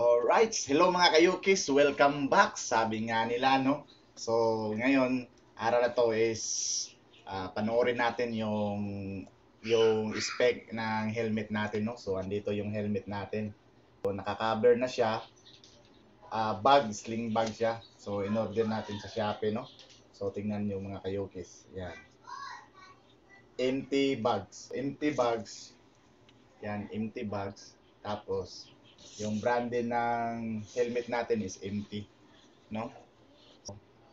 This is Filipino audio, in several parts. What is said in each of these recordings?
Alright, hello mga kayukis, welcome back. Sabi nga nila, no? So, ngayon, araw na to is panoorin natin yung spec ng helmet natin, no? So, andito yung helmet natin. So, naka-cover na siya. Sling bag siya. So, in-order natin sa Shopee, no? So, tingnan nyo mga kayukis. Yan. Empty bags. Empty bags. Yan, empty bags. Tapos, yung brand din ng helmet natin is empty, no?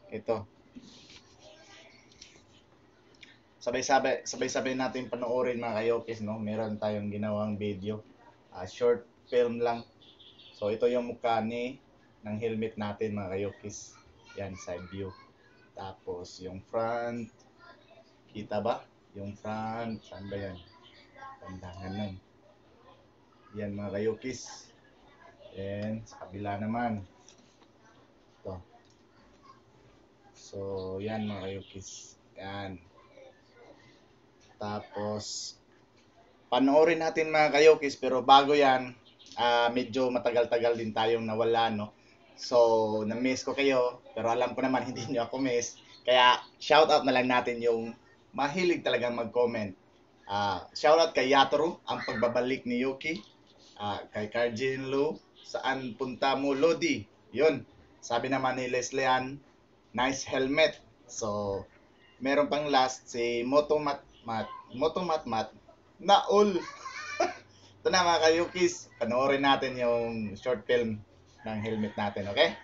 Ito. Sabay-sabay natin panoorin mga kayokis, no? Meron tayong ginawang video. Short film lang. So, ito yung mukha ng helmet natin mga kayokis. Yan, side view. Tapos, yung front. Kita ba? Yung front. Saan ba yan? Tandangan nun. Yan mga kayokis. And sa kabila naman. Ito. So, yan mga kayukis. Yan. Tapos, panoorin natin mga kayukis. Pero bago yan, medyo matagal-tagal din tayong nawala, no? So, na-miss ko kayo. Pero alam ko naman, hindi nyo ako miss. Kaya, shoutout na lang natin yung mahilig talagang mag-comment. Shoutout kay Yatoro, ang pagbabalik ni Yuki. Kay Carjin Lu, saan punta mo Lodi? Yun, sabi naman ni Leslian, nice helmet. So, meron pang last si Motomatmat na all. Ito na mga kayukis, panoorin natin yung short film ng helmet natin, okay?